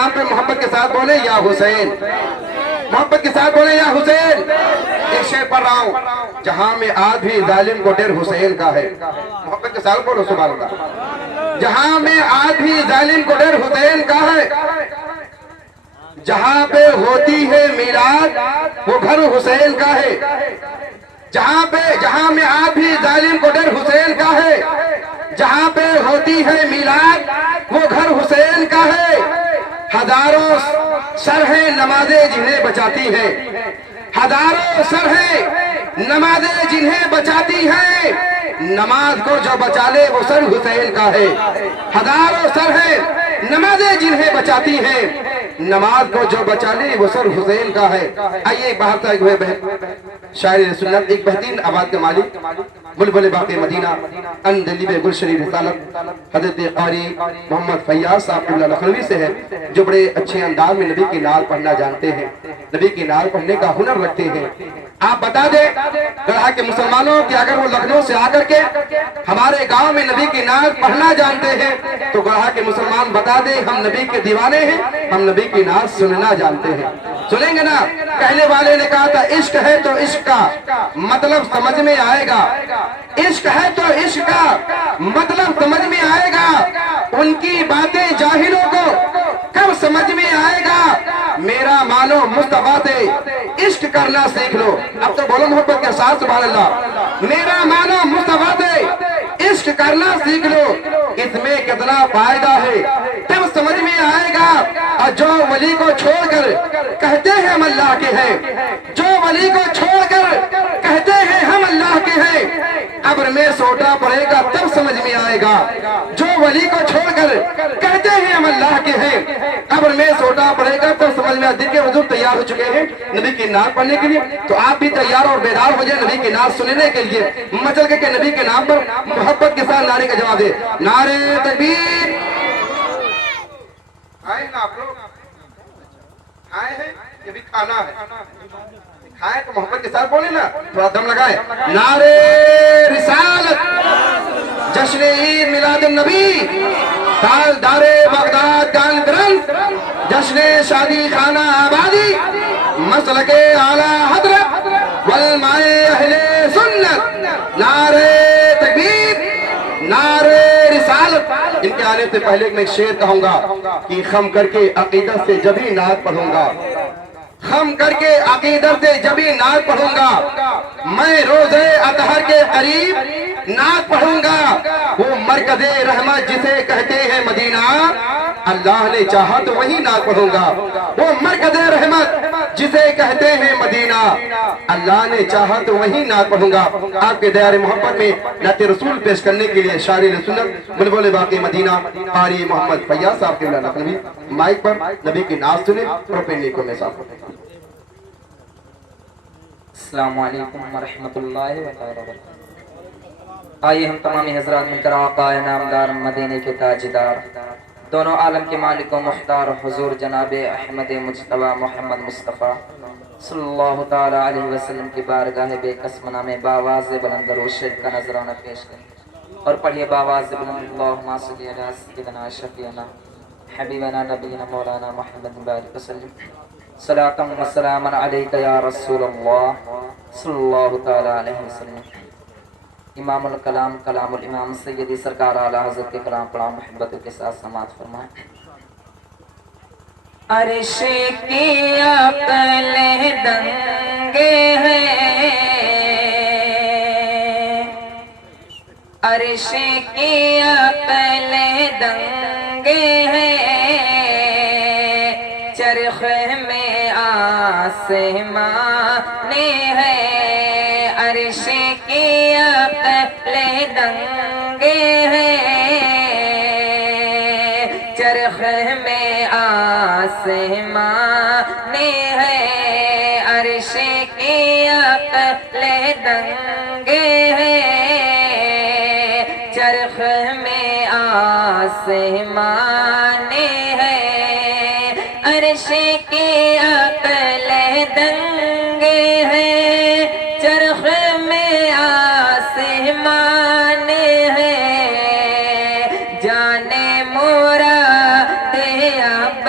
نام پہ محبت کے ساتھ بولے یا حسین، محبت کے ساتھ بولے یا حسین۔ ایک شعر پڑھ رہا ہوں، جہاں میں آج بھی ظالم کو ڈر حسین کا ہے، محبت کے ساتھ بولو سبحان اللہ۔ جہاں میں آج بھی ظالم کو ڈر حسین کا ہے، جہاں پہ ہوتی ہے میلاد وہ گھر حسین کا ہے، جہاں میں آج بھی ظالم کو ڈر حسین کا ہے، جہاں پہ ہوتی ہے میلاد وہ گھر حسین کا ہے۔ ہزاروں سر ہیں نمازیں جنہیں بچاتی ہیں، ہزاروں سر ہیں نمازیں جنہیں بچاتی ہیں، نماز کو جو بچا لے وہ سر حسین کا ہے۔ ہزاروں سر ہیں نمازیں جنہیں بچاتی ہیں، نماز کو جو بچا لے وہ سر حسین کا ہے۔ آئیے باہر تک ہوئے شاعر سنت، ایک بہترین آواز کے مالک، بلبل باقی مدینہ، اندلیب گلشن رسالت، حضرت قاری محمد فیاض صاحب قبلہ لکھنوی سے ہے، جو بڑے اچھے انداز میں نبی کی نعت پڑھنا جانتے ہیں، نبی کی نعت پڑھنے کا ہنر رکھتے ہیں۔ آپ بتا دیں گڑھا کے مسلمانوں کہ اگر وہ لکھنؤ سے آ کر کے ہمارے گاؤں میں نبی کی نعت پڑھنا جانتے ہیں تو گڑھا کے مسلمان بتا دیں ہم نبی کے دیوانے ہیں، ہم نبی کی نعت سننا جانتے ہیں۔ سنیں گے نا؟ پہلے والے نے کہا تھا عشق ہے تو عشق کا مطلب سمجھ میں آئے گا، عشق ہے تو عشق کا مطلب سمجھ میں آئے گا، ان کی باتیں جاہلوں کو کب سمجھ میں آئے گا، میرا مانو مصطفیٰ سے عشق کرنا سیکھ لو۔ اب تو بولو محبت کے ساتھ سبحان اللہ۔ میرا مانو مصطفیٰ سے عشق کرنا سیکھ لو، اس میں کتنا فائدہ ہے تب سمجھ میں آئے گا۔ اور جو ولی کو چھوڑ کر کہتے ہیں ہم اللہ کے ہیں، جو ولی کو چھوڑ کر کہتے ہیں ہم اللہ کے ہیں، قبر میں سوٹا پڑے گا تب سمجھ میں آئے گا۔ جو ولی کو چھوڑ کر کہتے ہیں ہم اللہ کے ہیں، قبر میں سوٹا پڑے گا تب سمجھ میں آئے گا۔ دن کے حضور تیار ہو چکے ہیں نبی کی نعت پڑھنے کے لیے، تو آپ بھی تیار اور بیدار ہو جائیں نبی کی نعت سننے کے لیے۔ مچل کے نبی کے نام پر محبت کے ساتھ نعرے کا جواب دے، نعرے تکبیر۔ آئے نا آپ لوگ آئے ہیں، یہ بھی کھانا ہے، کھائیں تو محبت کے ساتھ بولیں نا، تھوڑا دم لگائیں۔ نعرے رسالت، جشن عید میلاد النبی، تاجدار بغداد کانفرنس، جشن شادی خانہ آبادی، مسلک اعلیٰ حضرت والماء اہل سنت، نعرے تکبیر، نعرے رسالت۔ ان کے آنے سے پہلے میں ایک شعر کہوں گا کہ خم کر کے عقیدت سے جبھی نعت پڑھوں گا، خم کر کے عقیدت سے جبھی نعت پڑھوں گا، میں روزے اطہر کے قریب نعت پڑھوں گا، وہ مرکز رحمت جسے کہتے ہیں مدینہ، اللہ نے چاہا تو وہی نعت پڑھوں گا، وہ مرکز رحمت جسے کہتے ہیں مدینہ، اللہ نے چاہا تو وہی نعت پڑھوں گا۔ آپ کے دیار محبت میں نعت رسول پیش کرنے کے لیے شاعر سنت بلبل باقی مدینہ قاری محمد فیاض صاحب قبلہ لکھنوی مائک پر نبی کی نعت سنیں اور اپنے نیکوں میں صاف کریں۔ السلام علیکم ورحمۃ اللہ وبرکاتہ۔ آئیے ہم تمامی حضرات مل کر آقا نامدار مدینے کے تاجدار دونوں عالم کے مالک و مختار حضور جناب احمد مجتبی محمد مصطفیٰ صلی اللہ تعالی علیہ وسلم کی بارگاہ بے کس نامے باواز بلند درود شریف کا نذرانہ پیش کریں اور پڑھیے باواز بلند اللہم صلی علی سیدنا شفیعنا حبیبنا نبینا مولانا محمد بارک وسلم صلاۃ و سلاما علیک یا رسول اللہ صلی اللہ تعالی علیہ وسلم۔ امام الکلام کلام الامام سیدی سرکار اعلیٰ حضرت کے کلام پڑھا محبت کے ساتھ سماعت فرمائیں۔ عرش کی عقل دنگے ہیں، عرش کی عقل دنگے ہیں، چرخ میں آسمان ہے، عرش کی عقل دنگے ہیں، چرخ میں آسمان ہے، عرش کی عقل دنگے ہیں، چرخ میں آسمان ہے، عرش کی عقل دنگے ہیں، چرخ میں آسمان ہے، جانے مراد اب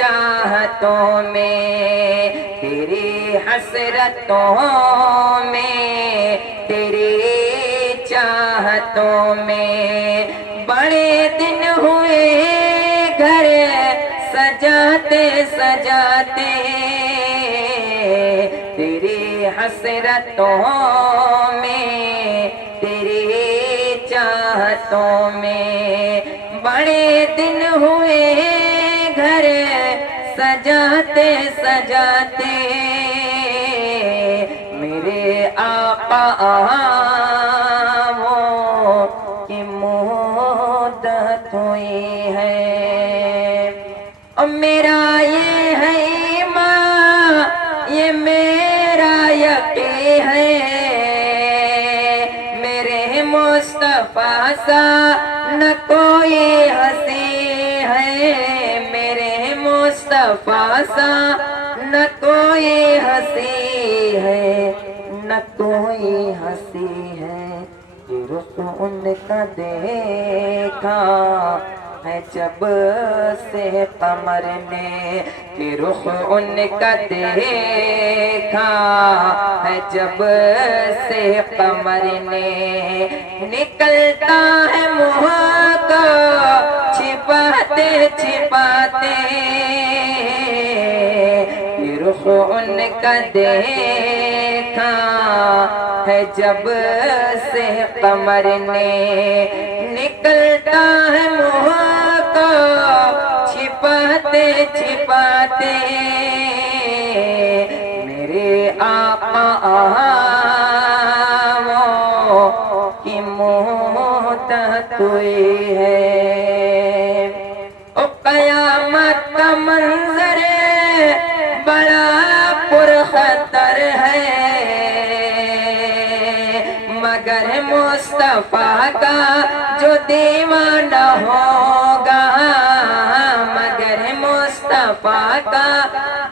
چاہتوں میں تیری حسرتوں میں تیری چاہتوں میں بڑے دن ہوئے گھر سجاتے سجاتے تیری حسرتوں میں تیری چاہتوں میں بڑے دن ہوئے گھر سجاتے سجاتے میرے آقا آموں کی مدت ہوئی ہے اور میرا یہ ہے ایمان یہ میرا یقین ہے میرے مصطفیٰ سا نہ کوئی ہنسی ہے میرے مصطفیٰ سا نہ کوئی ہنسی ہے نہ کوئی ہنسی ہے کہ رخ ان کا دیکھا ہے جب سے قمر نے کہ رخ ان کا دیکھا ہے جب سے قمر نے نکلتا ہے منہ کو چھپاتے چھپاتے کہ رخ ان کا دیکھا ہے جب سے قمر نے نکلتا ہے منہ کو چھپاتے چھپاتے میرے آقا آموں کی مدت ہوئی ہے او قیامت کا منظر بڑا پرخطر ہے مگر مصطفیٰ کا جو دیوانہ ہوگا مگر مصطفیٰ کا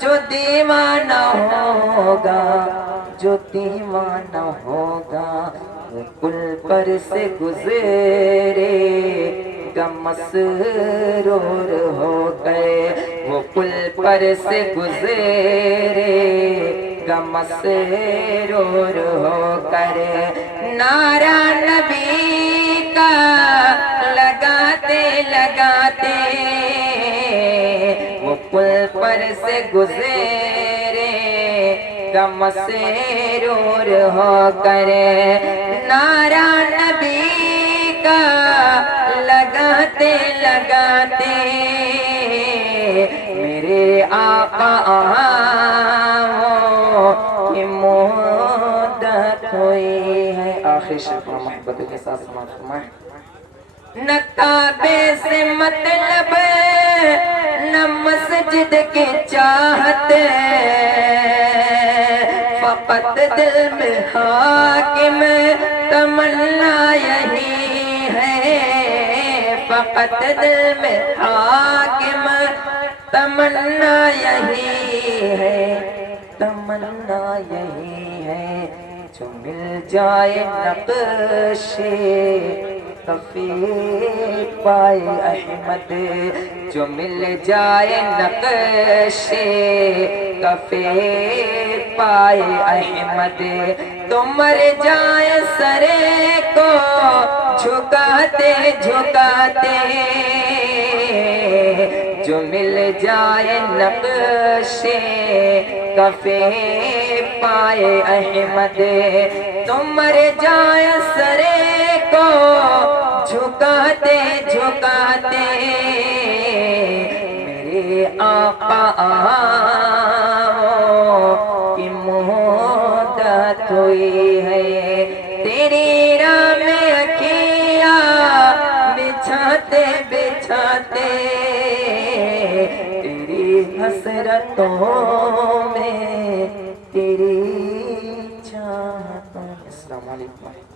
جو دیوانہ ہوگا جو دیوانہ ہوگا وہ پل پر سے گزرے گا مسرور ہو گئے وہ پل پر سے گزرے گا مسرور ہو کر نعرہ نبی کا لگاتے لگاتے وہ پل پر سے گزرے گا مسرور ہو کر نعرہ نبی کا لگاتے لگاتے میرے آقا آموں کی مدت ہوئی ہے آخری شکر محبت کے ساتھ سماعت فرمائیں نہ کعبے سے مطلب نہ مسجد کی چاہت فقط دل میں حاکم تمنا یہی ہے فقط دل میں حاکم تمنا یہی ہے تمنا یہی ہے جو مل جائے نقش کفی پائے احمد جو مل جائے نقش کفی پائے احمد تو مر جائے سرے کو جھکاتے جھکاتے جو مل جائے نقش کفی پائے احمد تو مر جائے سرے کو جھکاتے جھکاتے میرے آقا کی مدت ہوئی ہے تیری راہ میں اکھیاں بچھاتے بچھاتے تیری حسرتوں میں تیری چاہتوں السلام علیکم